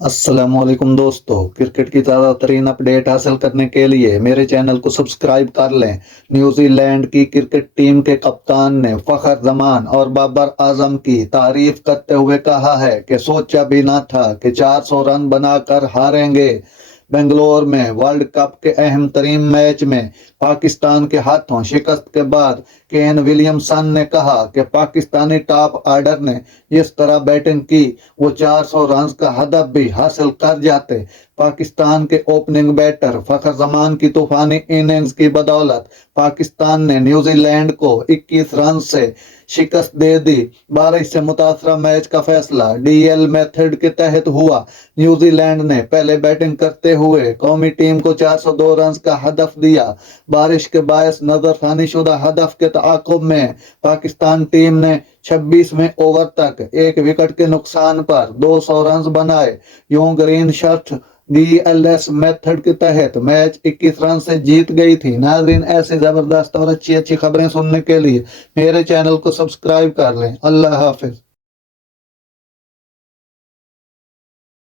अस्सलाम वालेकुम दोस्तों, क्रिकेट की ताज़ा तरीन अपडेट हासिल करने के लिए मेरे चैनल को सब्सक्राइब कर लें। न्यूजीलैंड की क्रिकेट टीम के कप्तान ने फखर जमान और बाबर आजम की तारीफ करते हुए कहा है कि सोचा भी ना था कि 400 रन बनाकर हारेंगे। बेंगलोर में वर्ल्ड कप के अहम तरीन मैच में पाकिस्तान के हाथों शिकस्त के बाद केन विलियमसन ने कहा कि पाकिस्तानी टॉप ऑर्डर ने जिस तरह बैटिंग की वो 400 रन का हदफ भी हासिल कर जाते। पाकिस्तान के ओपनिंग बैटर फखर जमान की तूफानी इनिंग्स की बदौलत पाकिस्तान ने न्यूजीलैंड को 21 रन से शिकस्त दे दी। बारिश से मुतासरा मैच का फैसला डीएल मेथड के तहत हुआ। न्यूजीलैंड ने पहले बैटिंग करते हुए कौमी टीम को 402 रन का हदफ दिया। बारिश के बायस नजरसानी शुदा हदफ के ताक़ुब में पाकिस्तान टीम ने 26वें ओवर तक एक विकेट के नुकसान पर 200 रन बनाए। यूं ग्रीन शर्ट डीएलएस मेथड के तहत मैच 21 रन से जीत गई थी। नाजरीन, ऐसे जबरदस्त और अच्छी अच्छी खबरें सुनने के लिए मेरे चैनल को सब्सक्राइब कर लें। अल्लाह हाफिज।